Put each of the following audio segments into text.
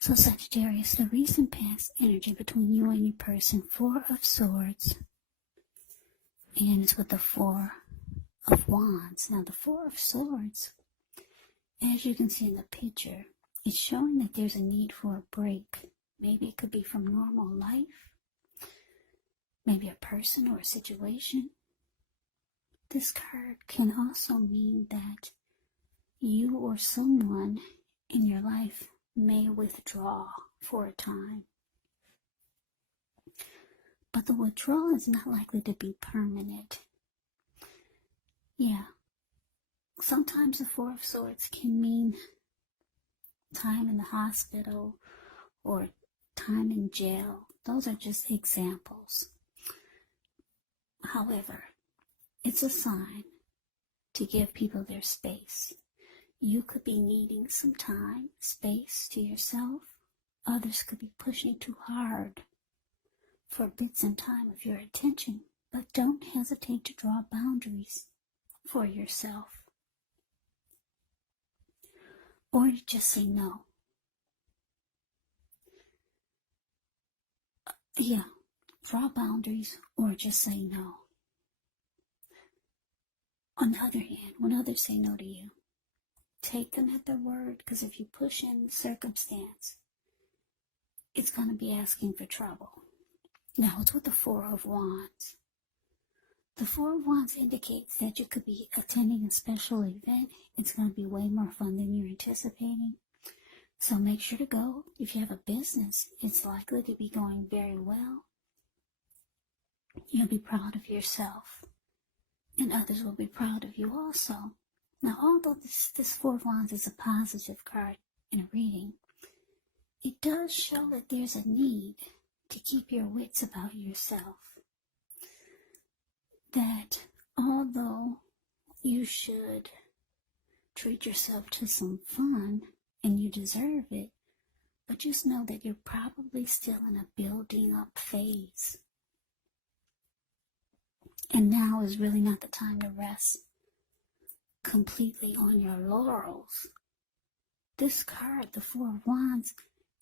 So Sagittarius, the recent past energy between you and your person, Four of Swords, and it's with the Four of Wands. Now the Four of Swords, as you can see in the picture, it's showing that there's a need for a break. Maybe it could be from normal life, maybe a person or a situation. This card can also mean that you or someone in your life may withdraw for a time. But the withdrawal is not likely to be permanent. Yeah. Sometimes the Four of Swords can mean time in the hospital or time in jail. Those are just examples. However, it's a sign to give people their space. You could be needing some time, space to yourself. Others could be pushing too hard for bits and time of your attention. But don't hesitate to draw boundaries for yourself. Or you just say no. Yeah, draw boundaries or just say no. On the other hand, when others say no to you, take them at their word, because if you push in the circumstance, it's going to be asking for trouble. Now, it's with the Four of Wands. The Four of Wands indicates that you could be attending a special event. It's going to be way more fun than you're anticipating. So make sure to go. If you have a business, it's likely to be going very well. You'll be proud of yourself, and others will be proud of you also. Now, although this Four of Wands is a positive card in a reading, it does show that there's a need to keep your wits about yourself. That although you should treat yourself to some fun, and you deserve it, but just know that you're probably still in a building up phase. And now is really not the time to rest completely on your laurels. This card, the Four of Wands,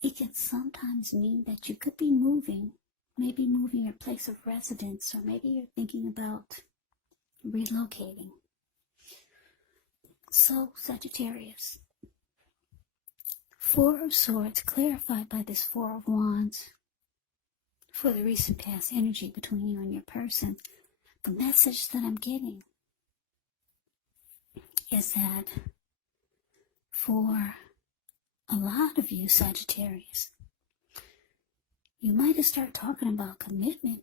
it can sometimes mean that you could be moving, maybe moving your place of residence, or maybe you're thinking about relocating. So, Sagittarius, Four of Swords clarified by this Four of Wands for the recent past energy between you and your person. The message that I'm getting is that for a lot of you Sagittarius, you might have started talking about commitment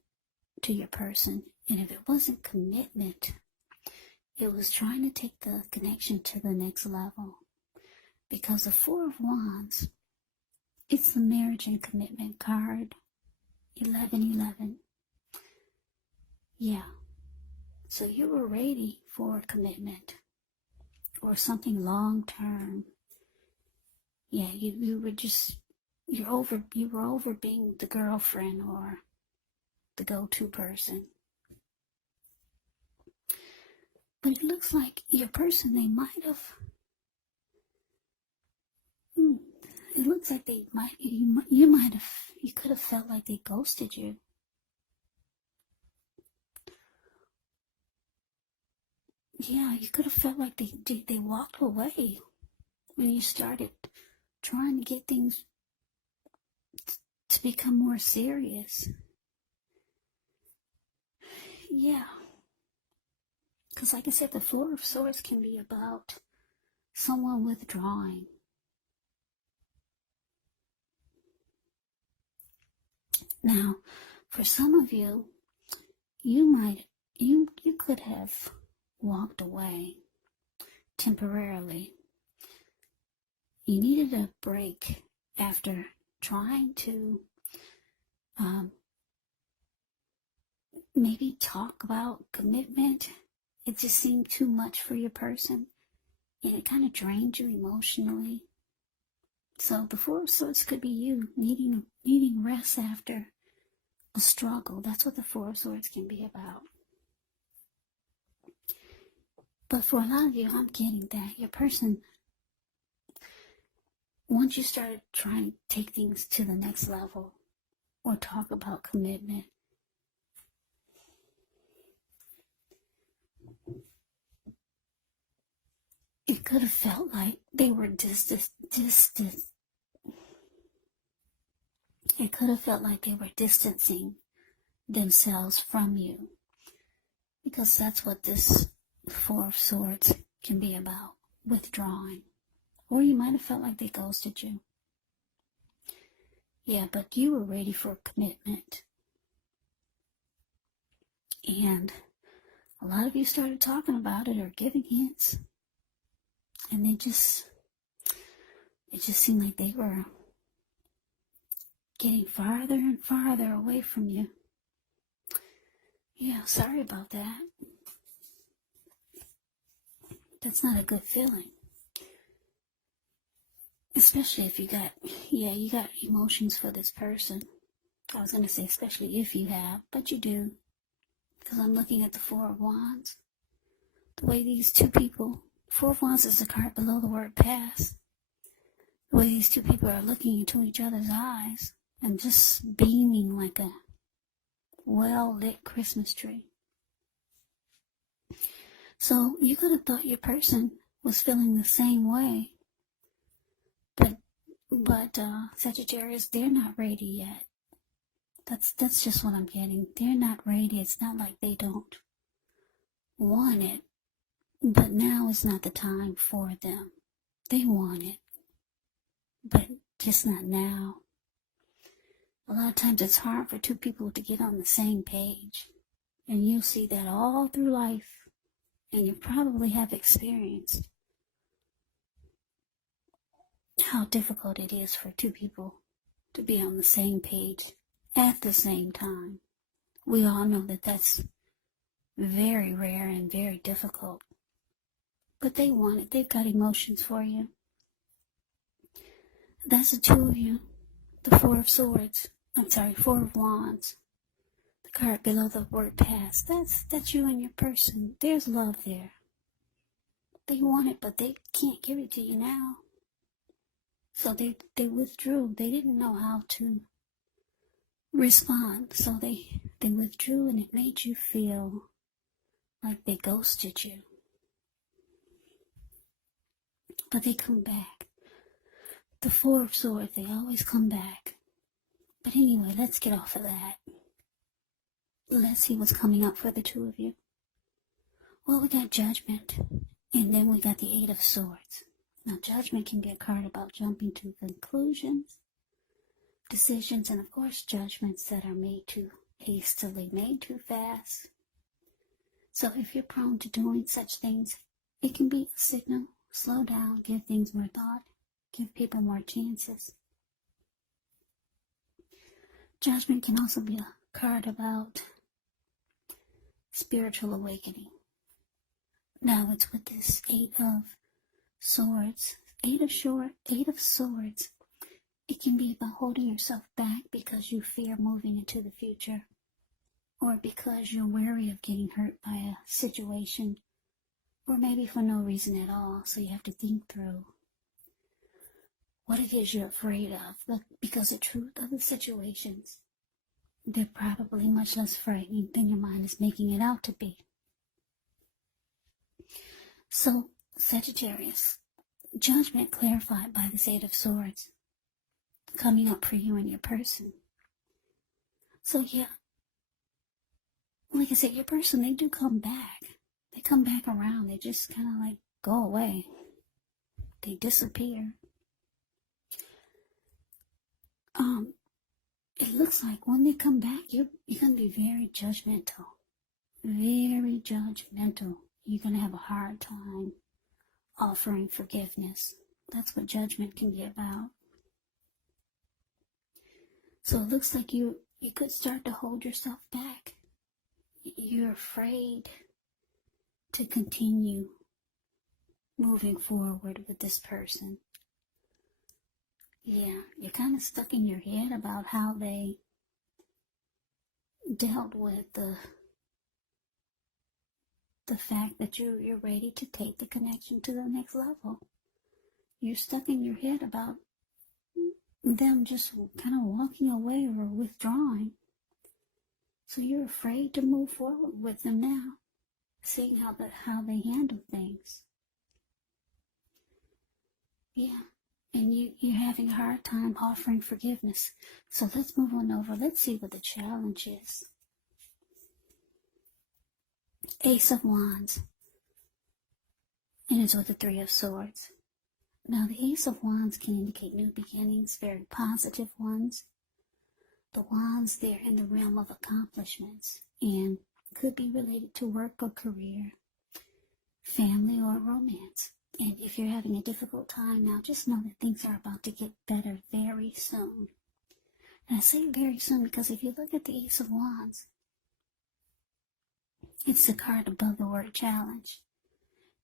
to your person, and if it wasn't commitment, it was trying to take the connection to the next level. Because the Four of Wands, it's the marriage and commitment card, 1111. Yeah, so you were ready for commitment or something long term. Yeah, you were over being the girlfriend or the go-to person. But it looks like your person, they might have. It looks like you could have felt like they ghosted you. Yeah, you could have felt like they walked away when you started trying to get things to become more serious. Yeah. Because like I said, the Four of Swords can be about someone withdrawing. Now, for some of you, you could have walked away temporarily. You needed a break after trying to maybe talk about commitment. It just seemed too much for your person, and it kind of drained you emotionally. So the Four of Swords could be you needing rest after a struggle. That's what the Four of Swords can be about. But for a lot of you, I'm getting that your person, once you started trying to take things to the next level or talk about commitment, it could have felt like they were distant. It could have felt like they were distancing themselves from you, because that's what this Four of Swords can be about, withdrawing. Or you might have felt like they ghosted you. Yeah, but you were ready for commitment. And a lot of you started talking about it or giving hints. And it just seemed like they were getting farther and farther away from you. Yeah, sorry about that. That's not a good feeling. Especially if you got emotions for this person. I was going to say especially if you have, but you do. Because I'm looking at the Four of Wands. The way these two people, Four of Wands is the card below the word pass. The way these two people are looking into each other's eyes and just beaming like a well-lit Christmas tree. So you could have thought your person was feeling the same way. But Sagittarius, they're not ready yet. That's just what I'm getting. They're not ready. It's not like they don't want it, but now is not the time for them. They want it, but just not now. A lot of times it's hard for two people to get on the same page, and you'll see that all through life, and you probably have experienced how difficult it is for two people to be on the same page at the same time. We all know that that's very rare and very difficult. But they want it. They've got emotions for you. That's the two of you. The Four of Swords. Four of Wands. The card below the word past. That's you and your person. There's love there. They want it, but they can't give it to you now. So they withdrew. They didn't know how to respond. So they withdrew, and it made you feel like they ghosted you. But they come back. The Four of Swords, they always come back. But anyway, let's get off of that. Let's see what's coming up for the two of you. Well, we got Judgment, and then we got the Eight of Swords. Now, Judgment can be a card about jumping to conclusions, decisions, and of course, judgments that are made too hastily, made too fast. So if you're prone to doing such things, it can be a signal. Slow down, give things more thought, give people more chances. Judgment can also be a card about spiritual awakening. Now it's with this Eight of Swords. Eight of Swords. It can be about holding yourself back because you fear moving into the future, or because you're wary of getting hurt by a situation, or maybe for no reason at all. So you have to think through what it is you're afraid of. But because the truth of the situations, they're probably much less frightening than your mind is making it out to be. So, Sagittarius, Judgment clarified by this Eight of Swords coming up for you and your person. So yeah, like I said, your person, they do come back. They come back around. They just kind of like go away. They disappear. It looks like when they come back, you're going to be very judgmental. Very judgmental. You're going to have a hard time offering forgiveness. That's what Judgment can be about. So it looks like you could start to hold yourself back. You're afraid to continue moving forward with this person. Yeah, you're kind of stuck in your head about how they dealt with the fact that you're ready to take the connection to the next level. You're stuck in your head about them just kind of walking away or withdrawing. So you're afraid to move forward with them now, seeing how they handle things. Yeah. And you're having a hard time offering forgiveness. So let's move on over. Let's see what the challenge is. Ace of Wands. And it's with the Three of Swords. Now, the Ace of Wands can indicate new beginnings, very positive ones. The Wands, they're in the realm of accomplishments and could be related to work or career, family or romance. And if you're having a difficult time now, just know that things are about to get better very soon. And I say very soon because if you look at the Ace of Wands, it's the card above the word challenge.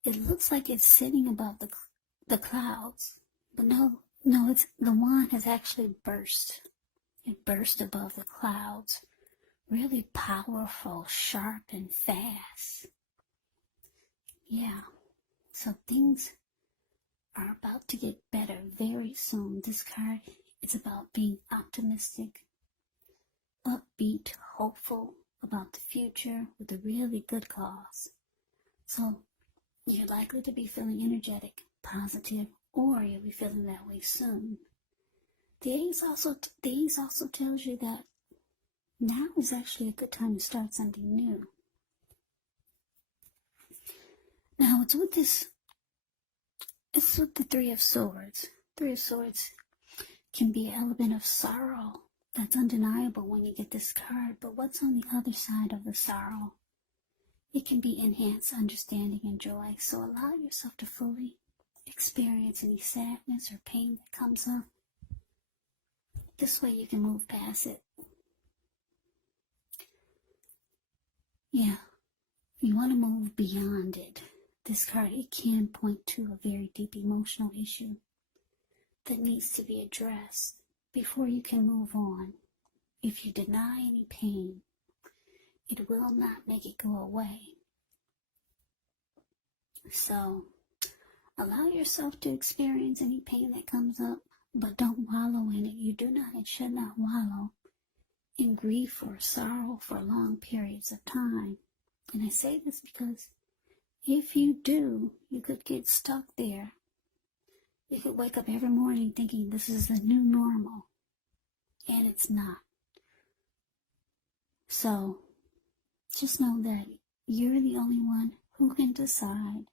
It looks like it's sitting above the clouds, but no, it's the wand has actually burst. It burst above the clouds. Really powerful, sharp, and fast. Yeah. So things are about to get better very soon. This card is about being optimistic, upbeat, hopeful about the future with a really good cause. So you're likely to be feeling energetic, positive, or you'll be feeling that way soon. The Ace also tells you that now is actually a good time to start something new. Now it's with the Three of Swords. Three of Swords can be an element of sorrow that's undeniable when you get this card, but what's on the other side of the sorrow? It can be enhanced understanding and joy, so allow yourself to fully experience any sadness or pain that comes up. This way you can move past it. Yeah, you want to move beyond it. This card, it can point to a very deep emotional issue that needs to be addressed before you can move on. If you deny any pain, it will not make it go away. So, allow yourself to experience any pain that comes up, but don't wallow in it. You do not and should not wallow in grief or sorrow for long periods of time. And I say this because if you do, you could get stuck there. You could wake up every morning thinking this is the new normal, and it's not. So, just know that you're the only one who can decide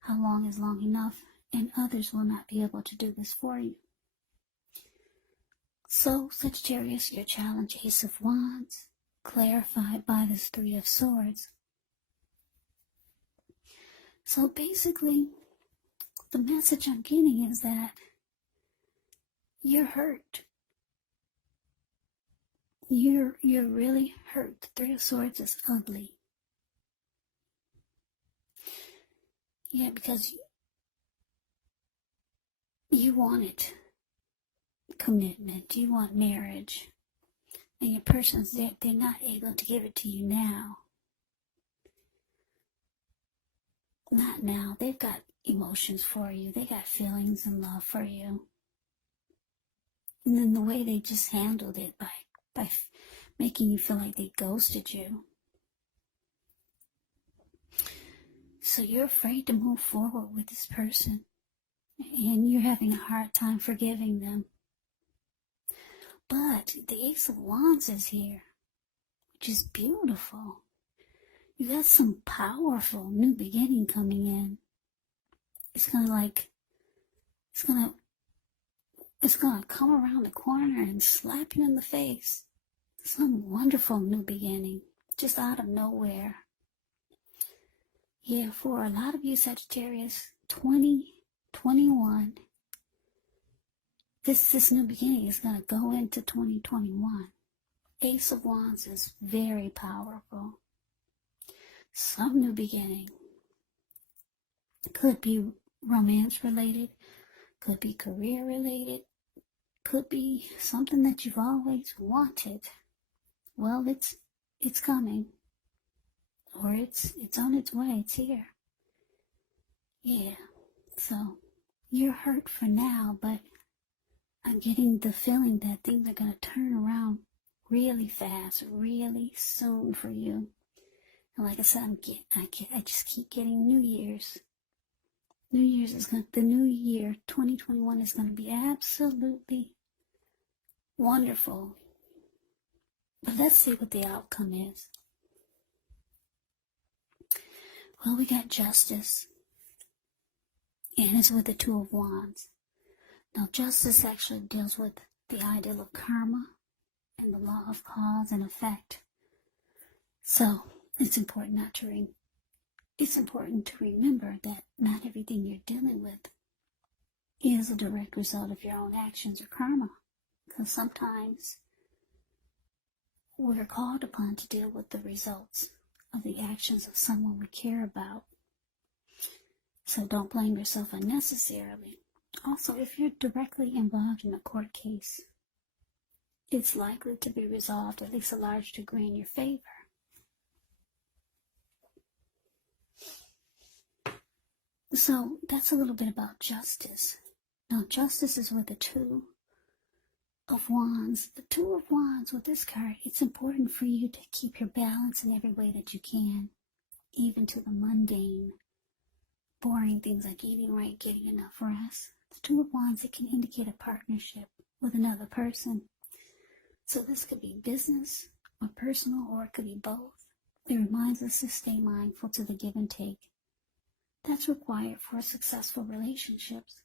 how long is long enough, and others will not be able to do this for you. So, Sagittarius, your challenge, Ace of Wands, clarified by this Three of Swords. So basically, the message I'm getting is that you're hurt. You're really hurt. The Three of Swords is ugly. Yeah, because you wanted commitment. You want marriage. And your person's there, they're not able to give it to you now. Not now. They've got emotions for you. They got feelings and love for you. And then the way they just handled it by making you feel like they ghosted you. So you're afraid to move forward with this person. And you're having a hard time forgiving them. But the Ace of Wands is here, which is beautiful. You got some powerful new beginning coming in. It's gonna come around the corner and slap you in the face. Some wonderful new beginning, just out of nowhere. Yeah, for a lot of you Sagittarius, 2021, this new beginning is gonna go into 2021. Ace of Wands is very powerful. Some new beginning. Could be romance related, could be career related, could be something that you've always wanted. Well, it's coming. Or it's on its way, it's here. Yeah. So you're hurt for now, but I'm getting the feeling that things are going to turn around really fast, really soon for you. And like I said, I just keep getting New Year's. The new year, 2021, is going to be absolutely wonderful. But let's see what the outcome is. Well, we got justice. And it's with the Two of Wands. Now, justice actually deals with the ideal of karma and the law of cause and effect. So, it's important to remember that not everything you're dealing with is a direct result of your own actions or karma. Because sometimes we're called upon to deal with the results of the actions of someone we care about. So don't blame yourself unnecessarily. Also, if you're directly involved in a court case, it's likely to be resolved at least a large degree in your favor. So that's a little bit about justice. Now, justice is with the Two of Wands. The Two of Wands with this card, it's important for you to keep your balance in every way that you can, even to the mundane, boring things like eating right, getting enough rest. The Two of Wands, it can indicate a partnership with another person. So this could be business or personal, or it could be both. It reminds us to stay mindful to the give and take that's required for successful relationships.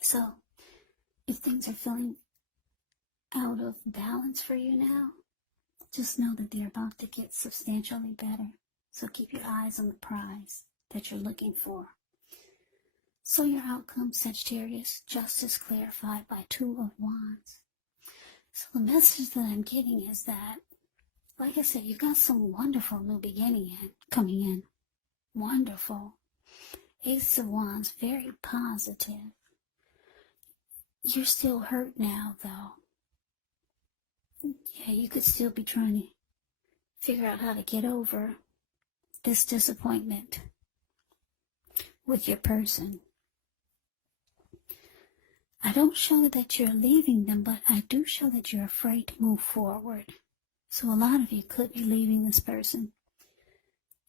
So, if things are feeling out of balance for you now, just know that they're about to get substantially better. So keep your eyes on the prize that you're looking for. So your outcome, Sagittarius, justice clarified by Two of Wands. So the message that I'm getting is that, like I said, you've got some wonderful new beginning coming in. Wonderful. Ace of Wands, very positive. You're still hurt now, though. Yeah, you could still be trying to figure out how to get over this disappointment with your person. I don't show that you're leaving them, but I do show that you're afraid to move forward. So a lot of you could be leaving this person.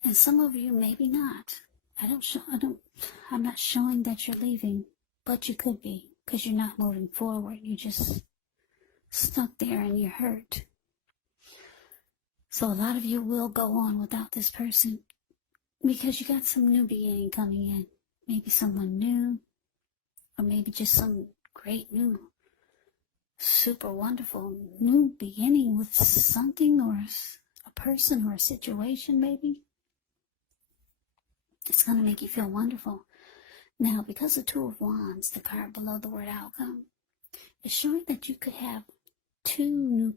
And some of you maybe not. I'm not showing that you're leaving, but you could be, because you're not moving forward. You're just stuck there and you're hurt. So a lot of you will go on without this person because you got some new beginning coming in. Maybe someone new, or maybe just some great new, super wonderful new beginning with something or a person or a situation maybe. It's going to make you feel wonderful. Now, because of Two of Wands, the card below the word outcome, is showing that you could have two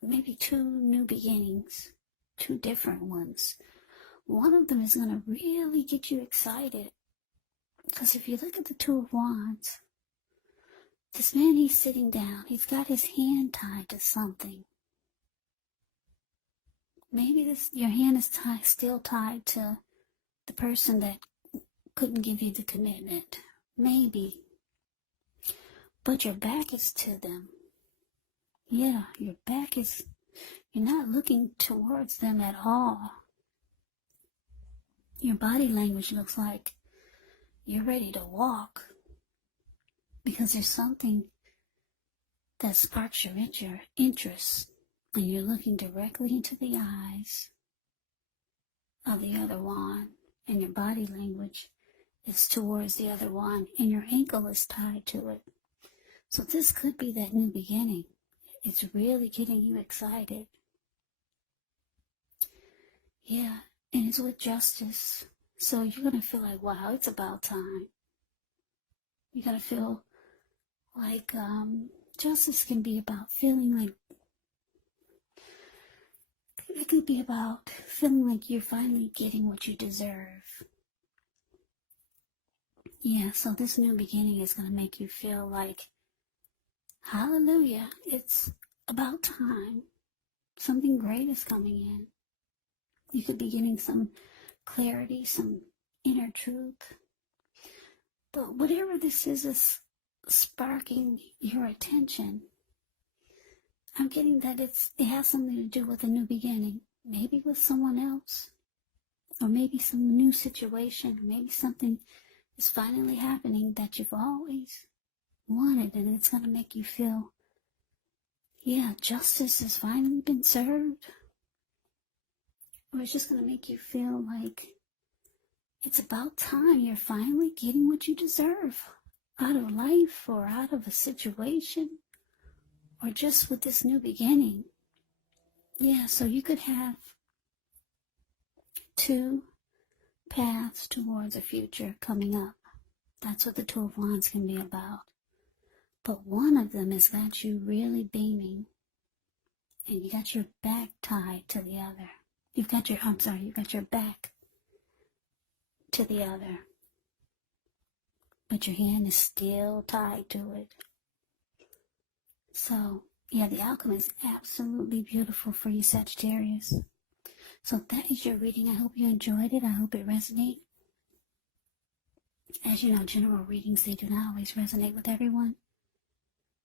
new beginnings, two different ones. One of them is going to really get you excited. Because if you look at the Two of Wands, this man, he's sitting down. He's got his hand tied to something. Maybe your hand is still tied to the person that couldn't give you the commitment. Maybe. But your back is to them. Yeah, your back is, you're not looking towards them at all. Your body language looks like you're ready to walk. Because there's something that sparks your interest. And you're looking directly into the eyes of the other one. And your body language is towards the other one. And your ankle is tied to it. So this could be that new beginning. It's really getting you excited. Yeah, and it's with justice. So you're going to feel like, wow, it's about time. You're going to feel like justice can be about feeling like, it could be about feeling like you're finally getting what you deserve. Yeah, so this new beginning is going to make you feel like, hallelujah, it's about time. Something great is coming in. You could be getting some clarity, some inner truth. But whatever this is sparking your attention. I'm getting that it has something to do with a new beginning. Maybe with someone else. Or maybe some new situation. Maybe something is finally happening that you've always wanted. And it's going to make you feel, yeah, justice has finally been served. Or it's just going to make you feel like it's about time you're finally getting what you deserve out of life or out of a situation or just with this new beginning. Yeah, so you could have two paths towards a future coming up. That's what the Two of Wands can be about. But one of them has got you really beaming and you got your back tied to the other. You've got your back to the other. But your hand is still tied to it. So, yeah, the outcome is absolutely beautiful for you, Sagittarius. So that is your reading. I hope you enjoyed it. I hope it resonated. As you know, general readings, they do not always resonate with everyone.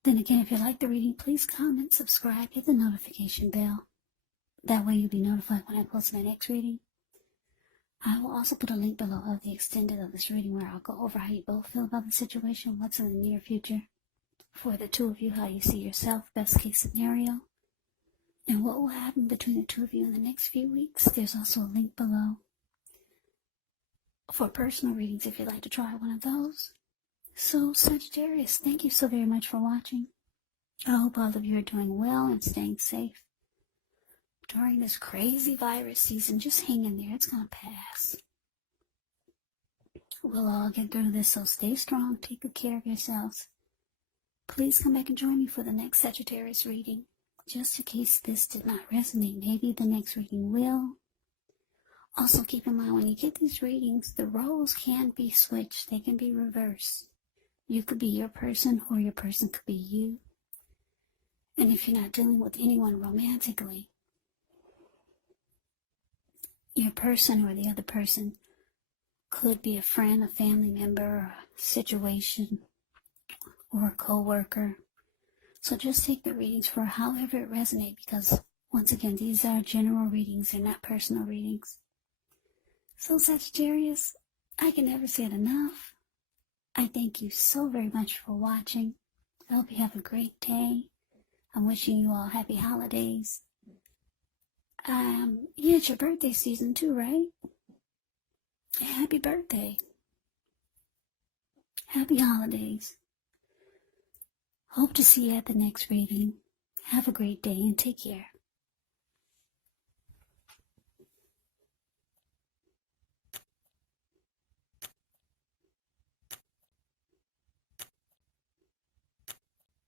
Then again, if you like the reading, please comment, subscribe, hit the notification bell. That way you'll be notified when I post my next reading. I will also put a link below of the extended of this reading where I'll go over how you both feel about the situation, what's in the near future. For the two of you, how you see yourself, best case scenario. And what will happen between the two of you in the next few weeks. There's also a link below for personal readings if you'd like to try one of those. So, Sagittarius, thank you so very much for watching. I hope all of you are doing well and staying safe during this crazy virus season. Just hang in there. It's going to pass. We'll all get through this, so stay strong. Take good care of yourselves. Please come back and join me for the next Sagittarius reading. Just in case this did not resonate, maybe the next reading will. Also keep in mind, when you get these readings, the roles can be switched. They can be reversed. You could be your person or your person could be you. And if you're not dealing with anyone romantically, your person or the other person could be a friend, a family member, or a situation, or a co-worker. So just take the readings for however it resonates, because once again, these are general readings, they're not personal readings. So Sagittarius, I can never say it enough. I thank you so very much for watching. I hope you have a great day. I'm wishing you all happy holidays. Yeah, it's your birthday season too, right? Happy birthday. Happy holidays. Hope to see you at the next reading. Have a great day and take care.